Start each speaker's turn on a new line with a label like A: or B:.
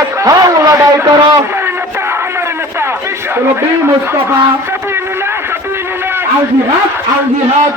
A: এক হল লড়াই করো। মুস্তফা। আল জিহাদ আল জিহাদ